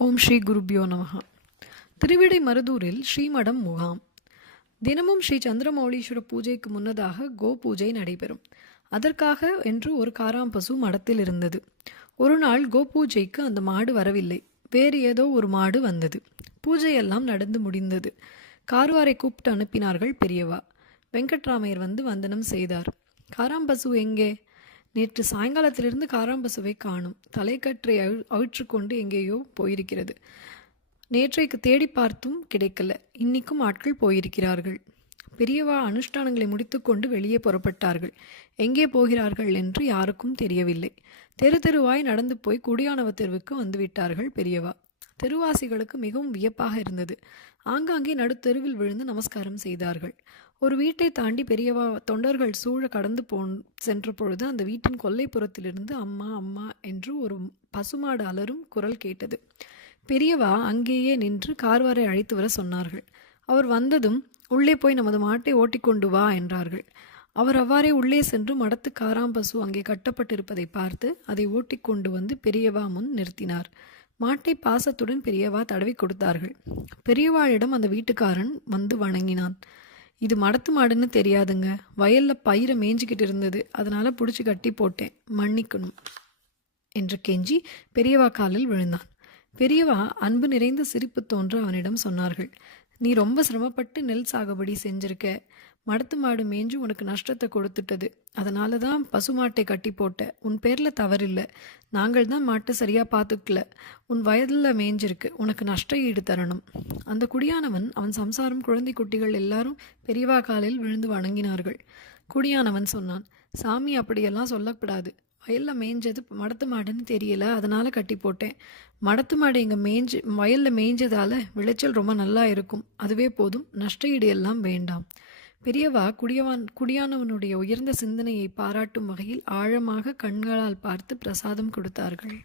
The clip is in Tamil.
ஓம் ஸ்ரீ குருப்யோ நமஹ. திருவிடை மருதூரில் ஸ்ரீமடம் முகாம். தினமும் ஸ்ரீ சந்திரமௌலீஸ்வர பூஜைக்கு முன்னதாக கோ பூஜை நடைபெறும். அதற்காக என்று ஒரு காராம்பசு மடத்தில் இருந்தது. ஒரு நாள் கோ பூஜைக்கு அந்த மாடு வரவில்லை. வேறு ஏதோ ஒரு மாடு வந்தது. பூஜையெல்லாம் நடந்து முடிந்தது. கார்வாரை கூப்பிட்டு அனுப்பினார்கள் பெரியவா. வெங்கட்ராமையர் வந்து வந்தனம் செய்தார். காராம்பசு எங்கே? நேற்று சாயங்காலத்திலிருந்து காராம்பசுவை காணும். தலைக்கற்றை அவிற்றுக்கொண்டு எங்கேயோ போயிருக்கிறது. நேற்றைக்கு தேடி பார்த்தும் கிடைக்கல. இன்னிக்கும் ஆட்கள் போயிருக்கிறார்கள். பெரியவா அனுஷ்டானங்களை முடித்துக்கொண்டு வெளியே புறப்பட்டார்கள். எங்கே போகிறார்கள் என்று யாருக்கும் தெரியவில்லை. தெரு தெருவாய் நடந்து போய் குடியானவ தெருவுக்கு வந்துவிட்டார்கள் பெரியவா. தெருவாசிகளுக்கு மிகவும் வியப்பாக இருந்தது. ஆங்காங்கே நடுத்தெருவில் விழுந்து நமஸ்காரம் செய்தார்கள். ஒரு வீட்டை தாண்டி பெரியவா தொண்டர்கள் சூழ கடந்து சென்ற பொழுது அந்த வீட்டின் கொல்லைப்புறத்திலிருந்து அம்மா அம்மா என்று ஒரு பசுமாடு அலரும் குரல் கேட்டது. பெரியவா அங்கேயே நின்று கார்வாரை அழைத்து வர சொன்னார்கள். அவர் வந்ததும் உள்ளே போய் நமது மாட்டை ஓட்டிக்கொண்டு வா என்றார்கள். அவர் அவ்வாறே உள்ளே சென்று மடத்து காராம்பசு அங்கே கட்டப்பட்டிருப்பதை பார்த்து அதை ஓட்டிக்கொண்டு வந்து பெரியவா முன் நிறுத்தினார். மாட்டை பாசத்துடன் பெரியவா தடவி கொடுத்தார்கள். பெரியவாளிடம் அந்த வீட்டுக்காரன் வந்து வணங்கினான். இது மடத்து மாடுன்னு தெரியாதுங்க. வயல்ல பயிரை மேய்ஞ்சிக்கிட்டு இருந்தது. அதனால பிடிச்சி கட்டி போட்டேன். மன்னிக்கணும் என்று கெஞ்சி பெரியவா காலில் விழுந்தான். பெரியவா அன்பு நிறைந்த சிரிப்பு தோன்ற அவனிடம் சொன்னார்கள். நீ ரொம்ப சிரமப்பட்டு நெல் சாகுபடி செஞ்சிருக்க. மடத்து மாடு மேய்ஞ்சு உனக்கு நஷ்டத்தை கொடுத்துட்டது. அதனால தான் பசுமாட்டை கட்டி போட்ட. உன் பேரில் தவறில்லை. நாங்கள் தான் மாட்டை சரியாக பார்த்துக்கல. உன் வயதில் மேய்ஞ்சிருக்கு. உனக்கு நஷ்ட ஈடு தரணும். அந்த குடியானவன், அவன் சம்சாரம், குழந்தை குட்டிகள் எல்லாரும் பெரியவா காலில் விழுந்து வணங்கினார்கள். குடியானவன் சொன்னான், சாமி அப்படியெல்லாம் சொல்லக்கூடாது. வயலில் மேய்ஞ்சது மடத்து மாடுன்னு தெரியல, அதனால கட்டி போட்டேன். மடத்து மாடு எங்கள் வயலில் மேய்ஞ்சதால விளைச்சல் ரொம்ப நல்லா இருக்கும். அதுவே போதும். நஷ்ட ஈடு எல்லாம் வேண்டாம். பெரியவா குடியானவனுடைய உயர்ந்த சிந்தனையை பாராட்டும் வகையில் ஆழமாக கண்களால் பார்த்து பிரசாதம் கொடுத்தார்கள்.